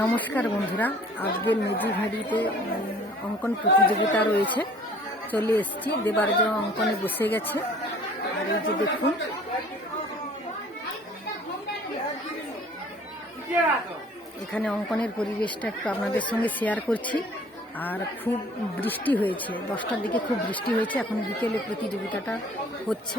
নমস্কার বন্ধুরা আজকে মেজিঘাড়িতে অঙ্কন প্রতিযোগিতা রয়েছে। চলে এসেছি দেবার্জ অঙ্কনে বসে গেছে। আর এই যে দেখুন, এখানে অঙ্কনের পরিবেশটা একটু আপনাদের সঙ্গে শেয়ার করছি। আর খুব বৃষ্টি হয়েছে, দশটার দিকে খুব বৃষ্টি হয়েছে, এখন বিকেলে প্রতিযোগিতাটা হচ্ছে।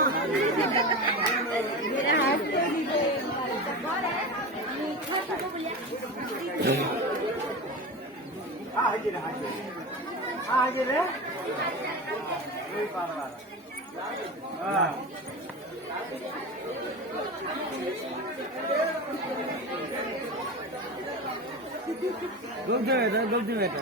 গলতি মেয়েটা গলতি মেয়েটা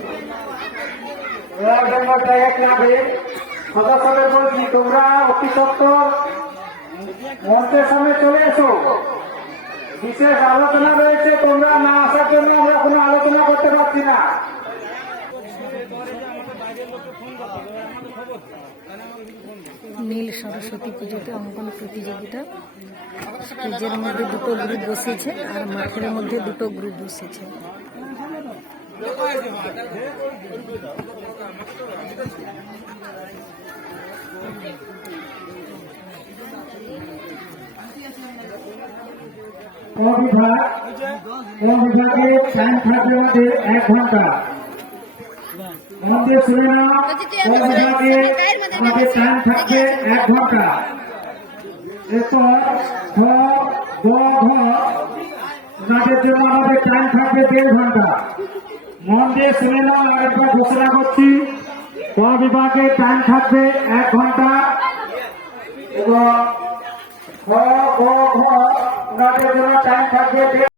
তোমরা বিশেষ আলোচনা রয়েছে তোমরা না আসার জন্য আমরা কোনো আলোচনা করতে পারছি না নীল সরস্বতী পুজোতে অঙ্কন প্রতিযোগিতা। স্টেজের মধ্যে দুটো গ্রুপ বসেছে আর মাঠের মধ্যে দুটো গ্রুপ বসেছে ও বিভাগ ও বিভাগে টাইম থাকবে আমাদের এক ঘণ্টা আমাদের শুনে না ও বিভাগে আমাদের টাইম থাকবে এক ঘণ্টা এরপর ঘ দেড় ঘণ্টা মন দিয়ে শুনে নাও আরেকবার ঘোষণা করছি। বিভাগে টাইম থাকবে এক ঘণ্টা। এবং খ গ ঘ ওনাদের জন্য টাইম থাকবে